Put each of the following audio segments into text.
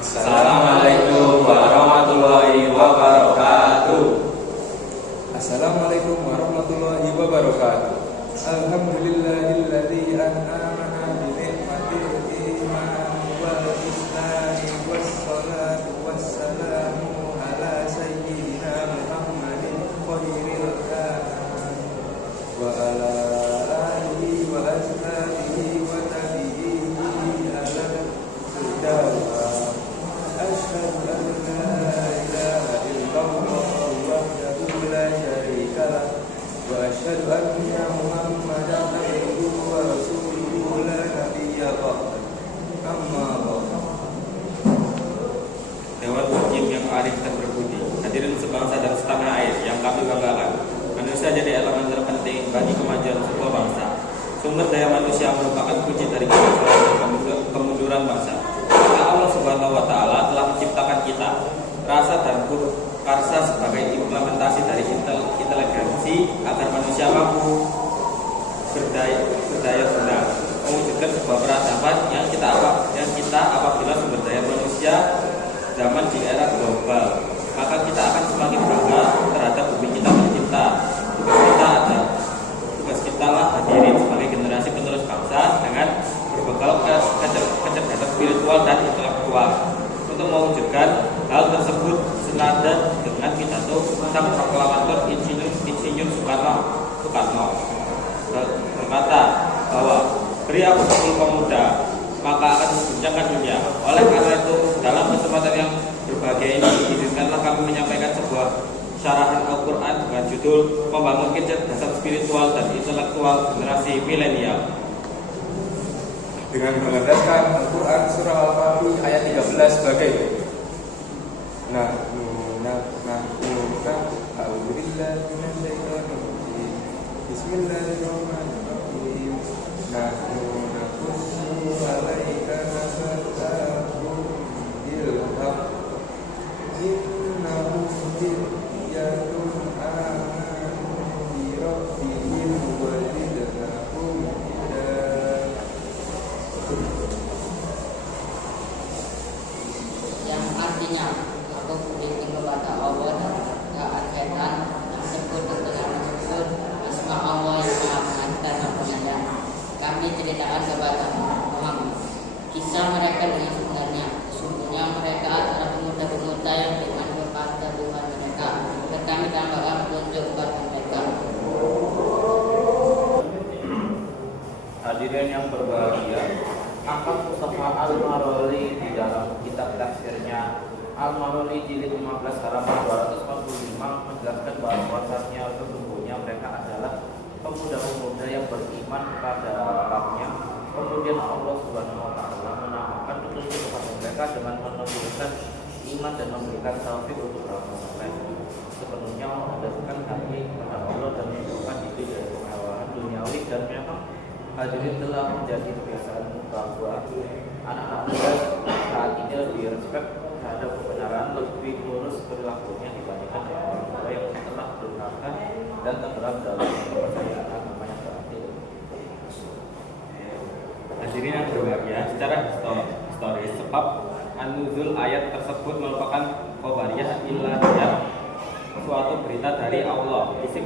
Assalamualaikum warahmatullahi wabarakatuh. Assalamualaikum warahmatullahi wabarakatuh. Alhamdulillahilladzi an'amana bi ni'matil iman wal islam wassalatu wassalamu ala sayyidina Muhammadin khairil anam wa ala alihi wa ashabihi wa tabi'ihi ala huda. Asyhadu an la ilaha illallah wahdahu la syarika lah wa asyhadu anna Muhammadan abduhu wa rasuluhu la nabiyya ba'dahu. Amma ba'du. Dewan Hakim yang arif dan berbudi, hadirin sebangsa dan setanah air yang kami banggakan. Manusia jadi elemen terpenting bagi kemajuan sebuah bangsa. Sumber daya manusia merupakan kunci dari kemajuan dan kemunduran bangsa. Maka Allah Subhanahu wa Ta'ala telah menciptakan kita, rasa dan karsa sebagai implementasi dari inteligensi agar manusia mampu berdaya guna mewujudkan sebuah peradaban yang kita apabila sumber daya manusia zaman di era global, maka kita akan semakin bangga terhadap bumi kita tercipta. Tugas kita lah hadirin sebagai generasi penerus bangsa dengan berbekal kecerdasan spiritual dan intelektual untuk mewujudkan hal tersebut senada dengan pidato sang proklamator Insinyur Soekarno berkata bahwa beri aku 10 pemuda maka akan mengguncangkan dunia. Oleh karena itu dalam kesempatan yang berbahagia ini izinkanlah kami menyampaikan sebuah syarahan Al-Quran dengan judul Membangun Kecerdasan Spiritual dan Intelektual Generasi Milenial. Dengan mengandaskan Al-Quran surah Al-Fatih ayat 13 sebagai Bismillahirrahmanirrahim. Nahnu naqussu 'alaika nasallahu bil haqq innahum fityatun amanu bi rabbihim wa zidnahum huda. Yang artinya aku beriring kepada Allah dan keadaan setan yang sebut dengan menyebut asma Allah yang maha pengantar dan penyayang. Kami ceritakan kepada Muhammad kisah mereka dengan sebenarnya. Sesungguhnya mereka adalah pemuda-pemuda yang beriman kepada Tuhan mereka dan kami tambahkan petunjuk kepada mereka. Hadirin yang berbahagia, Ahmad Mustafa Al-Maruli di dalam kitab tafsirnya Al-Maruli jilid 15 halaman 245 menjelaskan bahwasanya sesungguhnya mereka adalah pemuda-pemuda yang beriman kepada Rabbnya. Kemudian Allah Subhanahu wa Ta'ala menambahkan petunjuk kepada mereka dengan menunjukkan iman dan memberikan taufik untuk orang-orang sepenuhnya mengandalkan hati kepada Allah dan menjauhkan diri dari kemewahan duniawi. Dan memang hadirin telah menjadi kebiasaan bahwa anak-anak muda saat ini lebih respect terhadap kebenaran, lebih lurus perilakunya dibandingkan dengan orang tua yang telah durhaka dan tenggelam dalam kepercayaan agama yang batil. Hadirin yang berbahagia, secara historis sebab an-nuzul ayat tersebut merupakan khobariyah ilahiyah, suatu berita dari Allah. Isi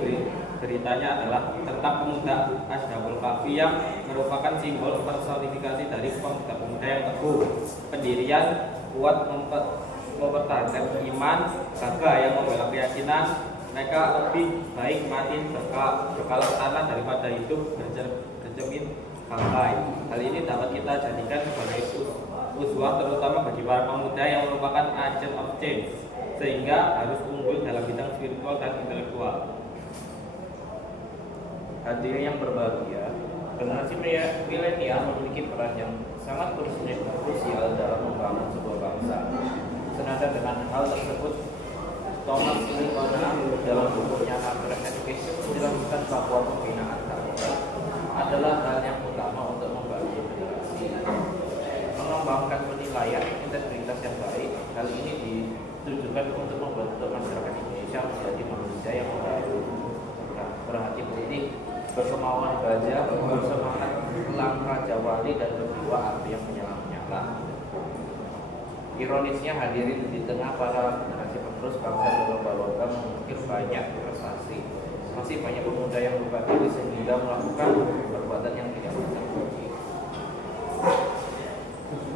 beritanya adalah tentang pemuda Ashabul Kahfi yang merupakan simbol personifikasi dari pemuda-pemuda yang teguh, pendirian, kuat mempertahankan iman, gagah yang membela keyakinan. Mereka lebih baik mati berkala tanah daripada hidup bercermin bangkai. Hal ini dapat kita jadikan sebagai uswah terutama bagi para pemuda yang merupakan agent of change, sehingga harus unggul dalam bidang spiritual dan intelektual. Hadirin yang berbahagia, generasi milenial memiliki peran yang sangat krusial dalam membangun sebuah bangsa. Senada dengan hal tersebut, Thomas Lincoln dalam bukunya American Education menjelaskan bahwa pembinaan karakter adalah hal yang utama untuk membangun generasi, mengembangkan penilaian integritas yang baik. Hal ini ditujukan untuk membentuk masyarakat Indonesia menjadi manusia yang baru, berhati putih, berkemauan baja, bersemangat, langkah jawali dan berjiwa api yang menyala-nyala. Ironisnya hadirin, di tengah para generasi penerus bangsa berlomba-lomba mengukir banyak prestasi, masih banyak pemuda yang lupa diri sehingga melakukan perbuatan yang tidak terpuji.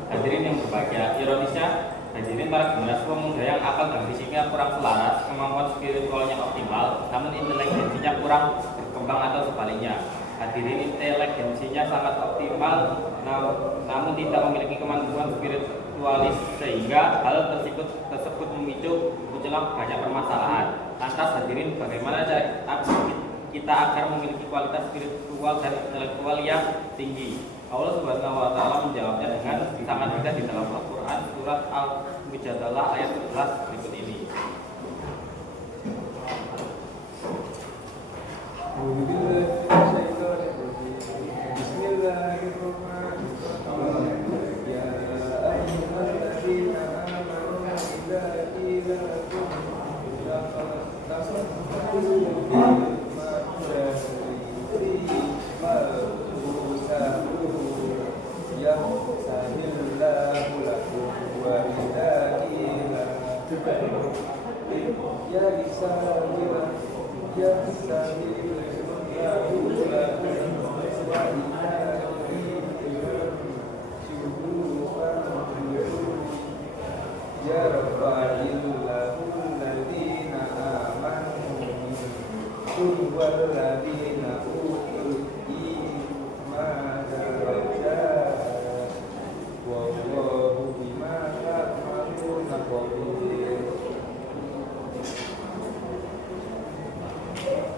Hadirin yang berbahagia, ironisnya hadirin para generasi pemuda yang akal dan fisiknya kurang selaras, kemampuan spiritualnya optimal, namun intelijensinya kurang berkembang atau sebaliknya. Hadirin intelijensinya sangat optimal, namun tidak memiliki kemampuan spiritualis sehingga hal tersebut memicu munculnya banyak permasalahan. Lantas hadirin, bagaimana cara kita agar memiliki kualitas spiritual dan intelektual yang tinggi? Allah Subhanahu wa taala menjawabnya dengan sangat mudah di dalam Al-Qur'an surat Al-Mujadalah ayat 11 berikut ini.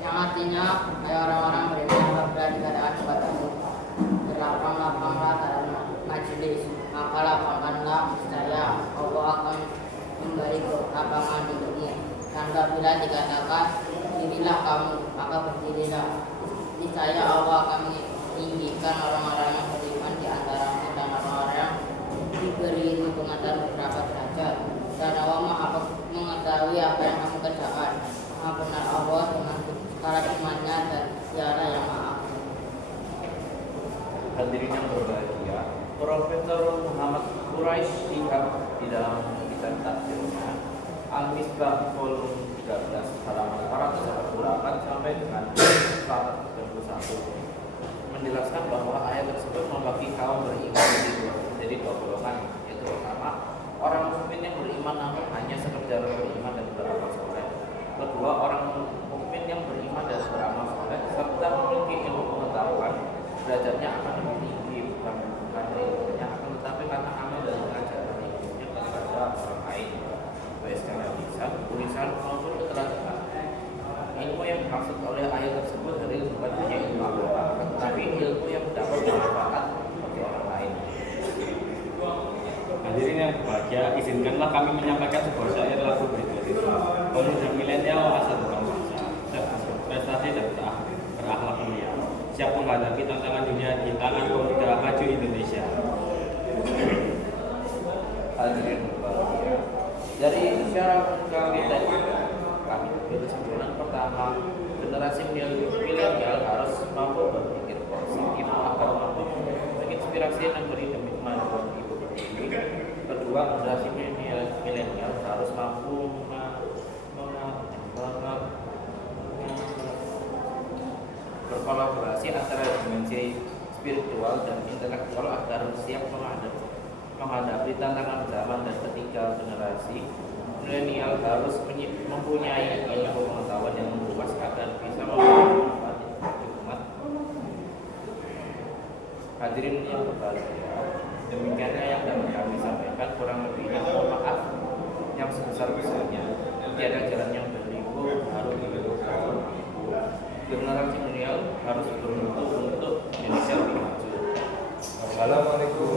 Yang artinya, hai orang-orang beriman yang berada dikatakan kepadamu, berlapang-lapanglah dalam majelis, maka lapangkanlah niscaya Allah akan memberi kelapangan di dunia. Dan apabila dikatakan berdirilah kamu, maka berdirilah. Niscaya Allah akan meninggikan orang-orang yang beriman di antaramu dan orang-orang yang diberi pengetahuan beberapa derajat. Dan Allah Maha mengetahui apa yang kamu kerjakan. Maha benar Allah dengan segala imannya dan Dialah yang Maha. Hadirin yang berbahagia, Profesor Muhammad Quraisy Shihab di dalam kitab tafsirnya Al-Misbah volume 13 halaman 448 sampai dengan 491 menjelaskan bahwa ayat tersebut membagi kaum beriman jadi dua golongan, yaitu pertama orang mukmin yang beriman namun hanya sekedar beriman dan beramal soleh. Kedua, orang mukmin yang beriman dan beramal soleh serta memiliki ilmu pengetahuan, derajatnya akan lebih tinggi bukan karena ilmunya, akan tetapi karena amal dan pengajaran ilmunya kepada orang lain, baik secara lisan, tulisan maupun keterangan. Ilmu yang dimaksud oleh ayat tersebut adalah bukan hanya ilmu agama, tetapi ilmu yang dapat bermanfaat bagi orang lain. Hadirin yang berbahagia, izinkanlah kami menyampaikan sebuah syair lagu berikut ini. Pemuda milenial masa depan bangsa, berprestasi dan berakhlak mulia, siap menghadapi tantangan dunia di tangan pemuda maju Indonesia. Hadirin berbahagia, dari syarat kita kami pilih kesimpulan pertama, generasi milenial harus mampu berpikir positif agar mampu menginspirasi negeri demi kemajuan ibu pertiwi. Kedua, generasi milenial harus mampu berkolaborasi antara dimensi spiritual dan intelektual agar siap menghadapi tantangan zaman. Dan ketiga, generasi milenial harus mempunyai ilmu pengetahuan yang luas agar bisa memberikan manfaat bagi umat. Hadirin yang berbahagia, demikianlah yang dapat kami sampaikan. Kurang lebihnya mohon maaf yang sebesar-besarnya. Tiada jalan yang berliku harus dilakukan. Generasi milenial harus berbentuk untuk Indonesia lebih maju. Assalamualaikum